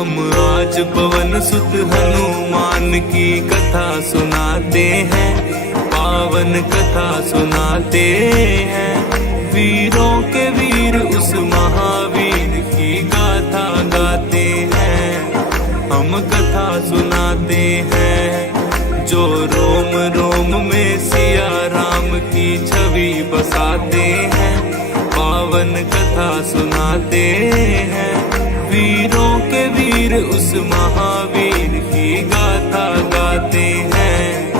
हम आज पवन सुत हनुमान की कथा सुनाते हैं, पावन कथा सुनाते हैं। वीरों के वीर उस महावीर की गाथा गाते हैं, हम कथा सुनाते हैं। जो रोम रोम में सिया राम की छवि बसाते हैं, पावन कथा सुनाते हैं। वीरों के वीर उस महावीर की गाथा गाते हैं,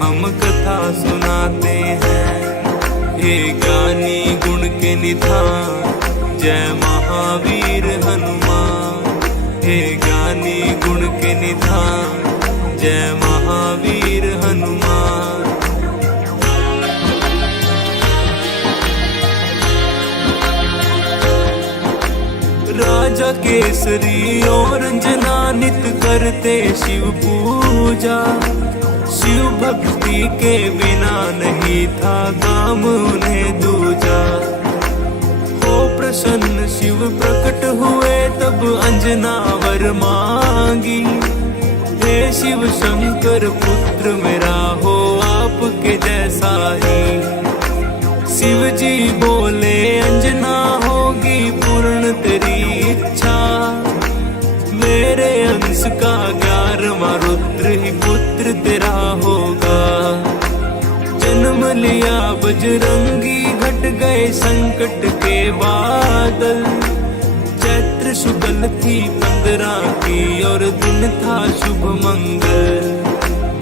हम कथा सुनाते हैं। हे ज्ञानी गुण के निधान, जय महावीर हनुमान। हे ज्ञानी गुण के निधान, जय महावीर हनुमान। राजा केसरी और अंजना नित करते शिव पूजा। शिव भक्ति के बिना नहीं था काम उन्हें दूजा। हो प्रसन्न शिव प्रकट हुए तब अंजना वर मांगी। हे शिव शंकर पुत्र मेरा हो आपके जैसा ही। शिव जी बोले अंजना होगी पूर्ण तेरी इच्छा। मेरे अंश का 11वां रुद्र ही पुत्र तेरा होगा। जन्म लिया बजरंगी, घट गए संकट के बादल। चैत्र शुक्ल थी 15 की और दिन था शुभ मंगल।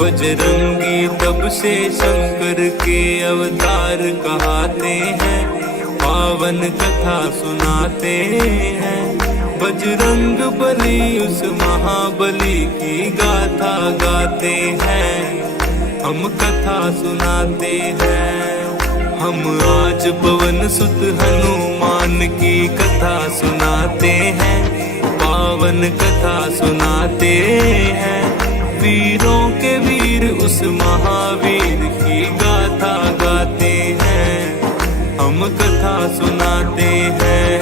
बजरंगी तब से शंकर के अवतार कहते हैं, पावन कथा सुनाते हैं। बजरंग बली उस महाबली की गाथा गाते हैं, हम कथा सुनाते हैं। हम आज पवन सुत हनुमान की कथा सुनाते हैं, पावन कथा सुनाते हैं। वीरों के वीर उस महावीर की गाथा गाते हैं, हम कथा सुनाते हैं।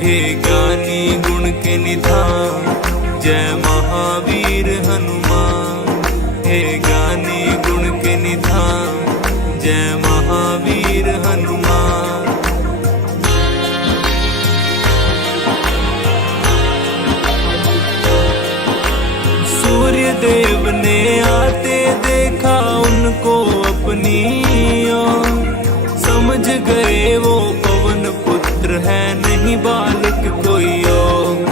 हे ज्ञानी गुण के निधान, जय महावीर हनुमान। हे ज्ञानी गुण के निधान, जय महावीर हनुमान। सूर्य देव ने आते देखा उनको अपनी ओर। समझ गए वो पवन पुत्र है, नहीं बालक कोई और।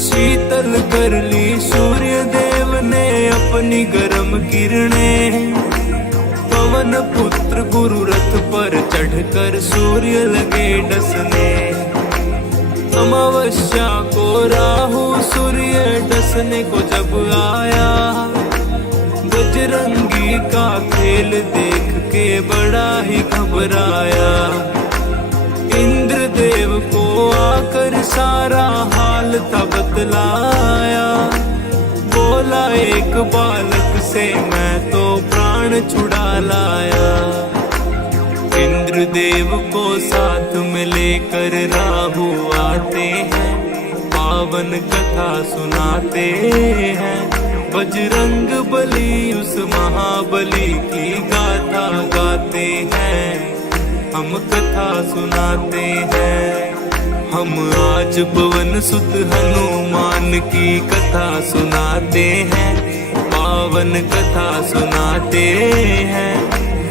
शीतल कर ली सूर्य देव ने अपनी गर्म किरणें। पवन पुत्र गुरु रथ पर चढ़कर सूर्य लगे डसने। अमावस्या को राहु सूर्य डसने को जब आया। बजरंगी का खेल देख के बड़ा ही घबराया। इंद्र देव को आकर सारा हाल था बतलाया। बोला एक बालक से मैं तो प्राण छुड़ा लाया। इंद्र देव को साथ में लेकर राहु आते हैं, पावन कथा सुनाते हैं। बजरंग बली उस महाबली की गाथा गाते हैं, हम कथा सुनाते हैं। हम आज पवन सुत हनुमान की कथा सुनाते हैं, पावन कथा सुनाते हैं।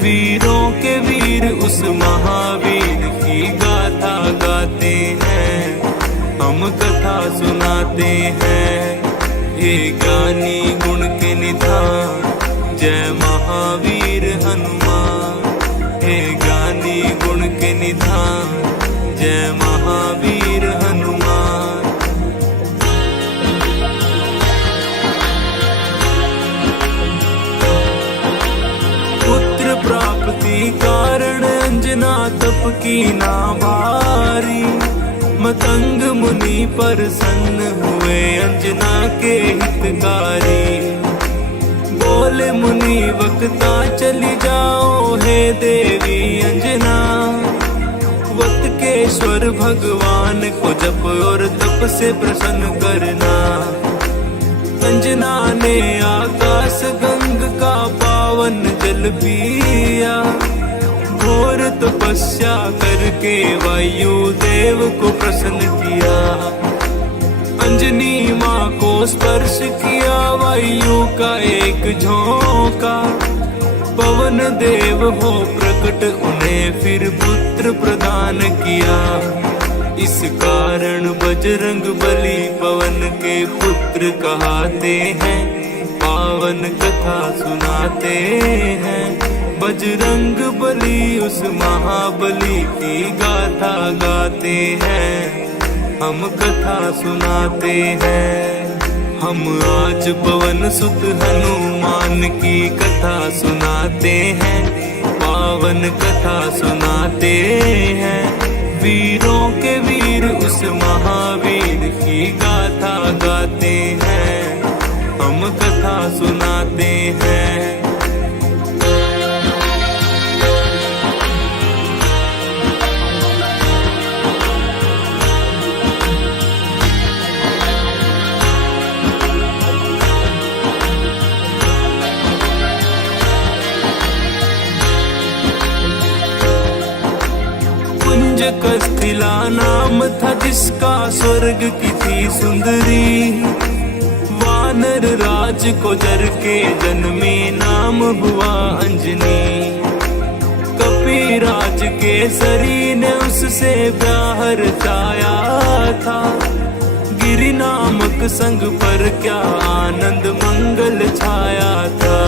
वीरों के वीर उस महावीर की गाथा गाते हैं, हम कथा सुनाते हैं। हे ज्ञानी गुण के निधान, जय महावीर हनुमान। हे ज्ञानी गुण के निधान, जय महावीर हनुमान। पुत्र प्राप्ति कारण अंजना तप की ना भारी। मतंग मुनि प्रसन्न हुए अंजना के हितकारी। बोले मुनि वक्ता चली जाओ हे देवी अंजना। वक्त लंकेश्वर भगवान को जप और तप से प्रसन्न करना। अंजना ने आकाश गंग का पावन जल पिया, घोर तपस्या करके वायु देव को प्रसन्न किया। अंजनी माँ को स्पर्श किया वायु का एक झोंका, पवन देव हो प्रकट उन्हें फिर पुत्र प्रदान किया। इस कारण बजरंग बली पवन के पुत्र कहते हैं, पावन कथा सुनाते हैं। बजरंग बली उस महाबली की गाथा गाते हैं, हम कथा सुनाते हैं। हम आज पवन सुत हनुमान की कथा सुनाते हैं, पावन कथा सुनाते हैं। वीरों के वीर उस महावीर की गाथा गाते हैं, हम कथा सुनाते हैं। कस्तिला नाम था जिसका, स्वर्ग की थी सुंदरी। वानर राज को जर के जन्मी, नाम हुआ अंजनी। कपिराज केसरी ने उससे ब्याह रचाया था, गिरि नामक संग पर क्या आनंद मंगल छाया था।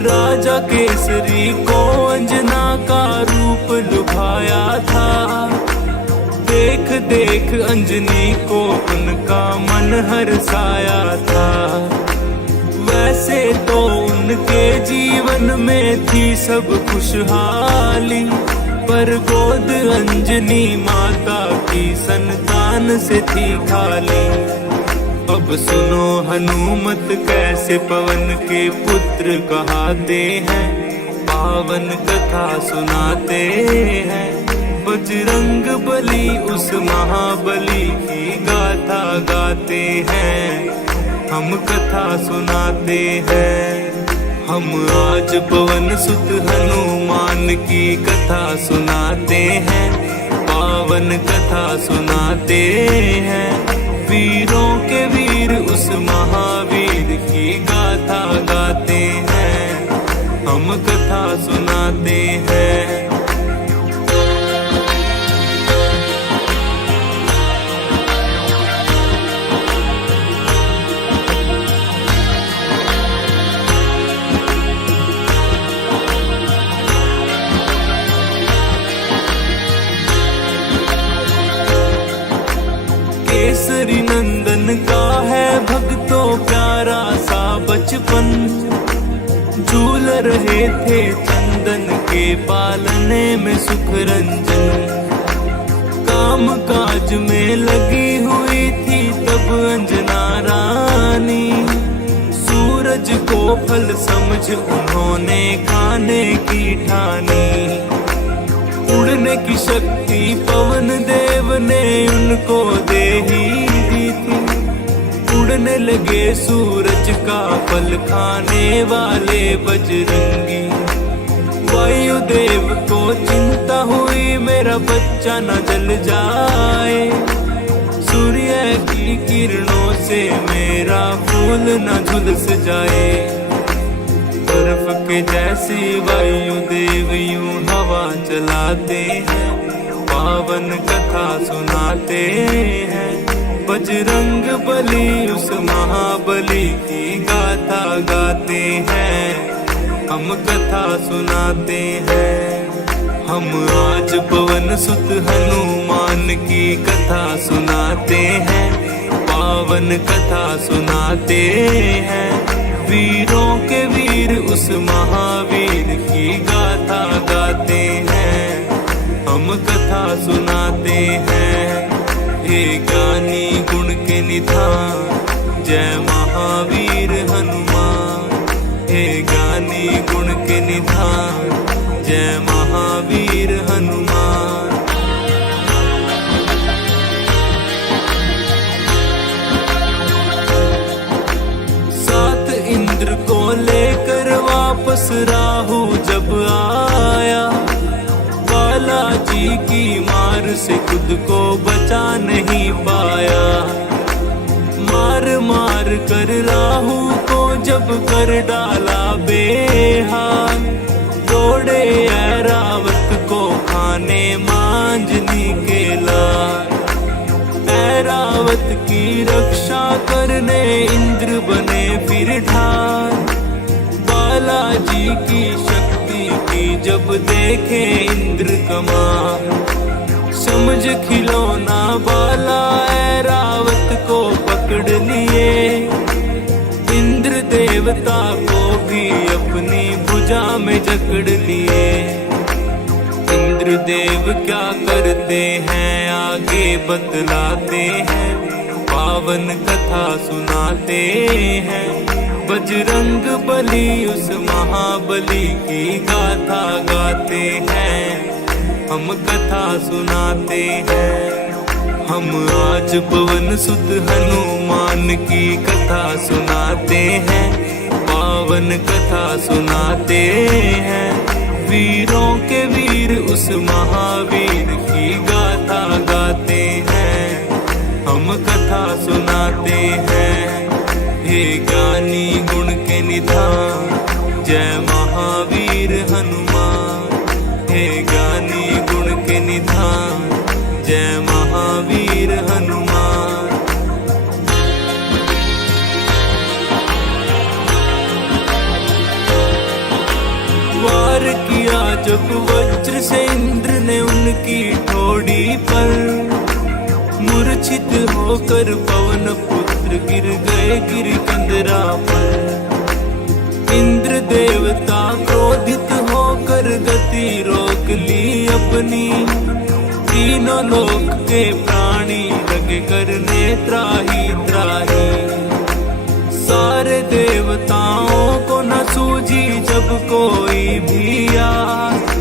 राजा केसरी को अंजना का रूप लुभाया था, देख देख अंजनी को उनका मन हर्षाया था। वैसे तो उनके जीवन में थी सब खुशहाली, पर गोद अंजनी माता की संतान से थी खाली। अब सुनो हनुमत कैसे पवन के पुत्र कहते हैं, पावन कथा सुनाते हैं। बजरंग बली उस महाबली की गाथा गाते हैं, हम कथा सुनाते हैं। हम आज पवन सुत हनुमान की कथा सुनाते हैं, पावन कथा सुनाते हैं। वीरों के वीर उस महावीर की गाथा गाते हैं, हम कथा सुनाते हैं। केसरी नंदन का है भक्तों प्यारा सा बचपन, झूल रहे थे चंदन के पालने में सुख रंजन। काम काज में लगी हुई थी तब अंजना रानी, सूरज को फल समझ उन्होंने खाने की ठानी। उड़ने की शक्ति पवन देव ने उनको दे ही दी थी, उड़ने लगे सूरज का फल खाने वाले बजरंगी। वायुदेव को चिंता हुई मेरा बच्चा न जल जाए, सूर्य की किरणों से मेरा फूल न झुलस जाए। बर्फ के जैसी वायुदेव यूं हवा चलाते हैं, पावन कथा सुनाते हैं। बजरंग बली उस महाबली की गाथा गाते हैं, हम कथा सुनाते हैं। हम आज पवन सुत हनुमान की कथा सुनाते हैं, पावन कथा सुनाते हैं। वीरों के वीर उस महावीर की गाथा गाते हैं, हम कथा सुनाते हैं। हे ज्ञानी गुण के निधान, जय महावीर हनुमान। हे ज्ञानी गुण के निधान, जय महावीर हनुमान। डर से खुद को बचा नहीं पाया। मार मार कर राहु को जब कर डाला बेहाल, दौड़े ऐरावत को खाने मांझनी के लाल। ऐरावत की रक्षा करने इंद्र बने फिर ढाल। बालाजी की शक्ति की जब देखे इंद्र कमाल, समझ खिलौना बाला ऐरावत को पकड़ लिए। इंद्र देवता को भी अपनी भुजा में जकड़ लिए। इंद्र देव क्या करते हैं आगे बतलाते हैं, पावन कथा सुनाते हैं। बजरंग बली उस महाबली की गाथा गाते हैं, हम कथा सुनाते हैं। हम आज पवन सुत हनुमान की कथा सुनाते हैं, पावन कथा सुनाते हैं। वीरों के वीर उस महावीर की गाथा गाते हैं, हम कथा सुनाते हैं। हे ज्ञानी गुण के निधान, जय महावीर हनुमान। हे ज्ञानी गुण के निधान, जय महावीर हनुमान। वार किया जब वज्र से इंद्र ने उनकी ठोड़ी पर, मूर्छित होकर पवन पुत्र गिर गए गिरकंदरा पर। इंद्र देवता क्रोधित होकर गति रोक ली अपनी, तीनों लोक के प्राणी लगे करने त्राही त्राही। सारे देवताओं को न सूझी जब कोई भी आस,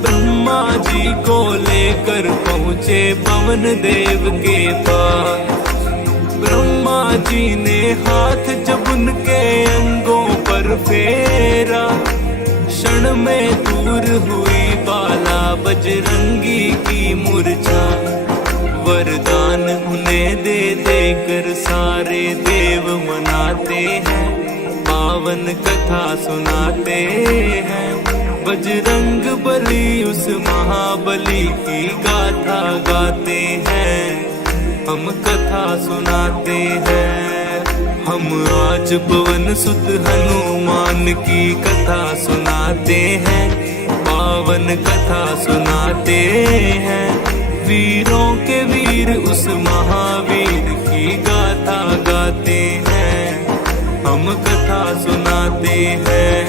ब्रह्मा जी को लेकर पहुँचे पवन देव के पास। ब्रह्मा जी ने हाथ जब उनके अंगों पर फेरा, क्षण में दूर हुई बाला बजरंगी की मूर्छा। वरदान उन्हें दे देकर सारे देव मनाते हैं, पावन कथा सुनाते हैं। बजरंग बली उस महाबली की गाथा गाते हैं, हम कथा सुनाते हैं। हम आज पवन सुत हनुमान की कथा सुनाते हैं, पावन कथा सुनाते हैं। वीरों के वीर उस महावीर की गाथा गाते हैं, हम कथा सुनाते हैं।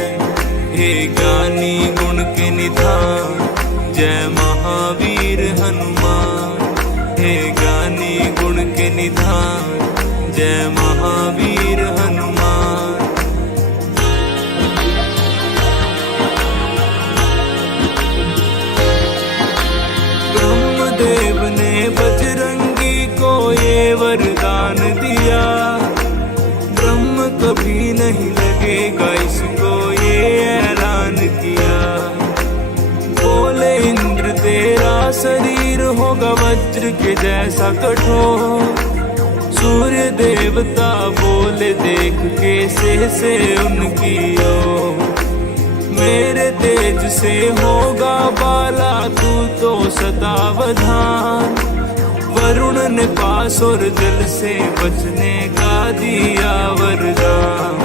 हे ज्ञानी गुण के निधान, जय महावीर हनुमान। हे ज्ञानी गुण के निधान, जय महावीर हनुमान। ब्रह्मदेव ने बजरंगी को ये वरदान दिया, ब्रह्म कभी नहीं लगेगा इसको ये ऐलान किया। बोले इंद्र तेरा शरीर होगा वज्र के जैसा कठोर। सूर्य देवता बोले देख कैसे से उनकी ओर। मेरे तेज से होगा बाला तू तो सदावधान। वरुण ने पास और जल से बचने का दिया वरदान।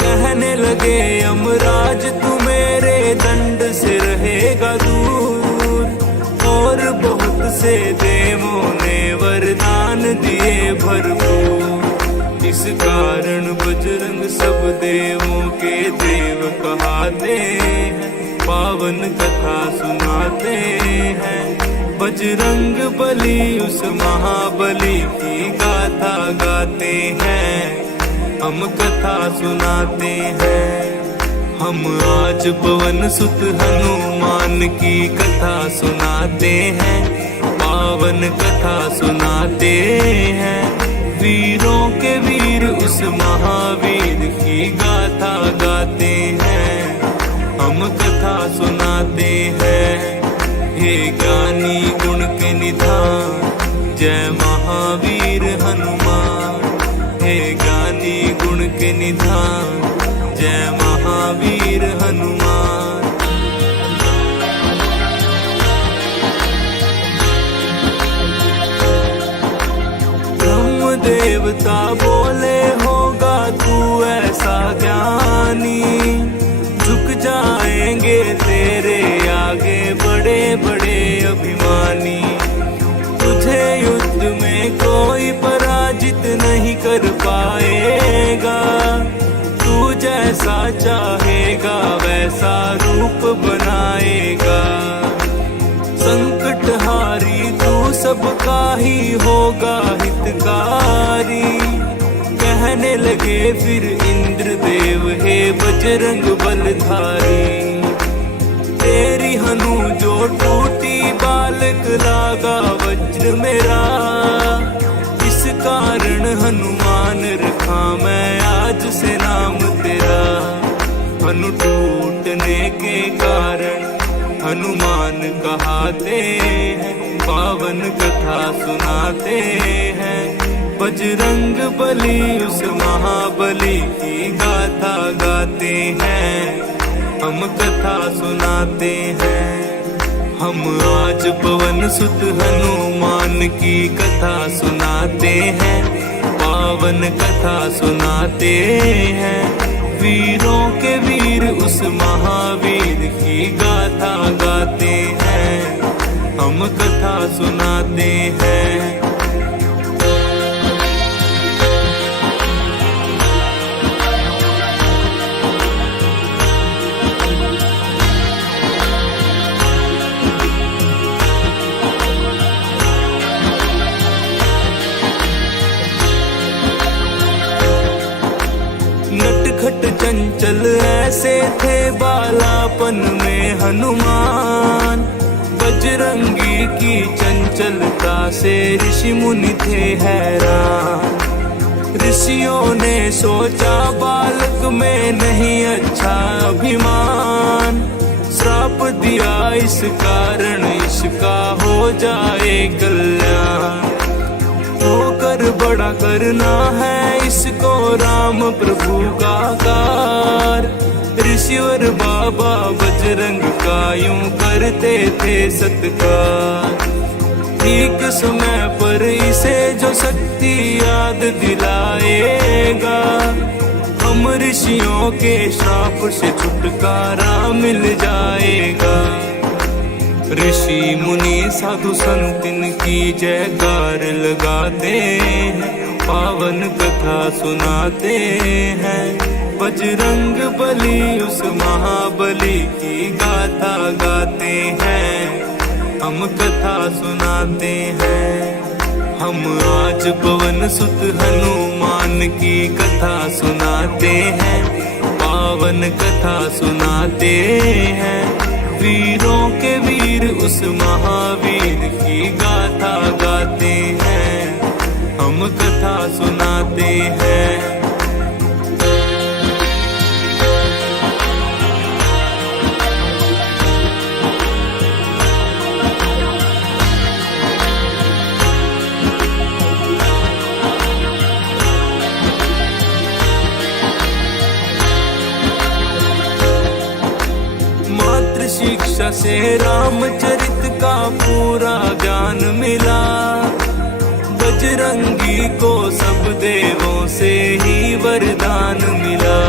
कहने लगे यमराज तू मेरे दंड से रहेगा दूर। और बहुत से देवों ने वरदान दिए भरपूर। इस कारण बजरंग सब देवों के देव कहते हैं, पावन कथा सुनाते हैं। बजरंग बली उस महाबली की गाथा गाते हैं, हम कथा सुनाते हैं। हम आज पवन सुत हनुमान की कथा सुनाते हैं, पावन कथा सुनाते हैं। वीरों के वीर उस महावीर की गाथा गाते हैं, हम कथा सुनाते हैं। हे ज्ञानी गुण के निधान जय महावीर हनुमान। हे ज्ञानी गुण के निधान जय महावीर हनुमान। ब्रह्म देवता बोले होगा तू ऐसा ज्ञानी, झुक जाएंगे तेरे आगे बड़े बड़े अभिमानी। तुझे युद्ध में कोई पराजित नहीं कर पाएगा, तू जैसा चाहेगा वैसा रूप बनाएगा। संकटहारी तू सबका ही होगा हितकारी, कहने लगे फिर इंद्रदेव हे बजरंग बलधारी। तेरी हनु जो टूटी बालक लागा वज्र मेरा, इस कारण हनुमान रखा मैं आज से नाम तेरा। हनु टूटने के कारण हनुमान कहाते हैं, पावन कथा सुनाते हैं। बजरंग बली उस महाबली की गाथा गाते हैं, हम कथा सुनाते हैं। हम आज पवन सुत हनुमान की कथा सुनाते हैं, पावन कथा सुनाते हैं। वीरों के वीर उस महावीर की गाथा गाते हैं, हम कथा सुनाते हैं। नटखट चंचल ऐसे थे बालापन में हनुमान, बजरंगी की चंचलता से ऋषि मुनि थे हैरान। ऋषियों ने सोचा बालक में नहीं अच्छा अभिमान, श्राप दिया इस कारण इसका हो जाए कल्याण। होकर बड़ा करना है इसको राम प्रभु का कार, ऋषिवर बाबा बजरंग का यूं करते थे सत्कार। ठीक समय पर इसे जो शक्ति याद दिलाएगा, हम ऋषियों के श्राप से छुटकारा मिल जाएगा। ऋषि मुनि साधु संतिन की जयकार लगाते हैं, पावन कथा सुनाते हैं। बजरंग बली उस महाबली की गाथा गाते हैं, हम कथा सुनाते हैं। हम आज पवन सुत हनुमान की कथा सुनाते हैं, पावन कथा सुनाते हैं। वीरों के वीर उस महावीर की गाथा गाते हैं, हम कथा सुनाते हैं। शिक्षा से रामचरित का पूरा ज्ञान मिला, बजरंगी को सब देवों से ही वरदान मिला।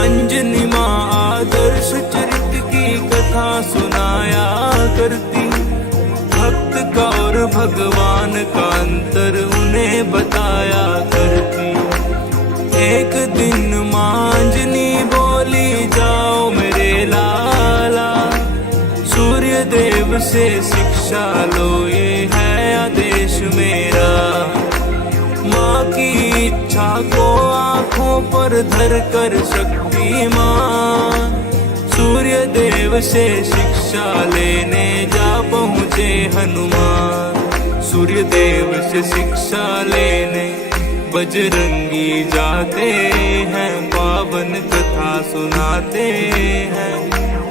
अंजनी माँ आदर्श चरित की कथा सुनाया करती, भक्त का और भगवान का अंतर उन्हें बताया करती। एक दिन माँ अंजनी बोली जाओ मेरे लाला, सूर्य देव से शिक्षा लो ये है आदेश मेरा। माँ की इच्छा को आँखों पर धर कर शक्तिमान, सूर्य देव से शिक्षा लेने जा पहुँचे हनुमान। सूर्य देव से शिक्षा लेने बजरंगी जाते हैं, पावन कथा सुनाते हैं।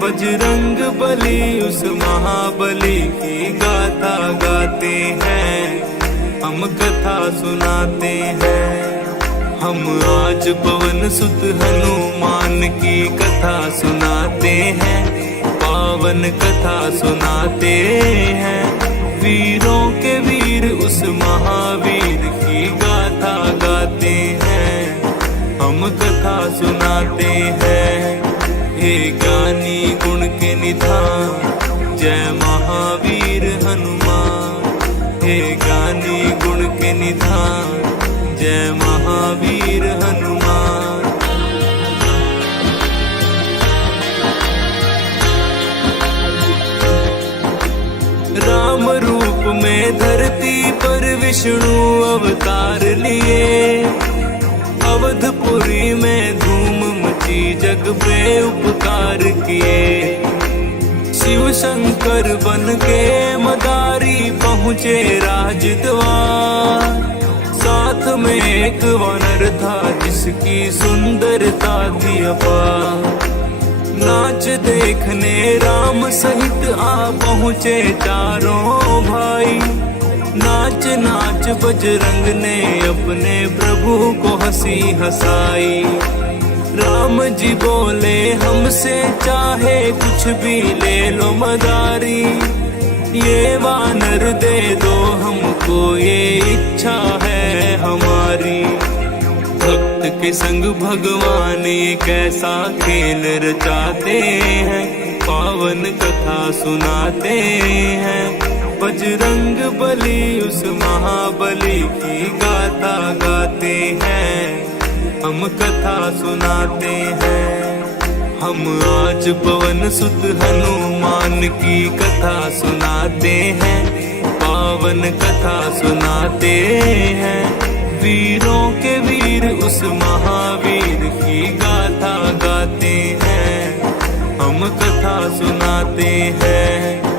बजरंग बली उस महाबली की गाथा गाते हैं, हम कथा सुनाते हैं। हम आज पवन सुत हनुमान की कथा सुनाते हैं, पावन कथा सुनाते हैं। वीरों के वीर उस महावीर की गाथा गाते हैं, हम कथा सुनाते हैं। हे ज्ञानी गुण के निधान जय महावीर हनुमान, हे ज्ञानी गुण के निधान जय महावीर हनुमान। राम रूप में धरती पर विष्णु अवतार लिए, अवधपुरी में धूम मची जग पे उपकार किए। शिव शंकर बन के मदारी पहुँचे राजद्वार, साथ में एक वानर था जिसकी सुंदरता थी अपार। नाच देखने राम सहित आ पहुँचे चारों भाई, नाच नाच बजरंग ने अपने प्रभु को हंसी हंसाई। राम जी बोले हमसे चाहे कुछ भी ले लो मदारी, ये वानर दे दो हमको ये इच्छा है हमारी। भक्त के संग भगवान ये कैसा खेल रचाते हैं, पावन कथा सुनाते हैं। बजरंग बली उस महाबली की गाथा गाते हैं, हम कथा सुनाते हैं। हम आज पवन सुत हनुमान की कथा सुनाते हैं, पावन कथा सुनाते हैं। वीरों के वीर उस महावीर की गाथा गाते हैं, हम कथा सुनाते हैं।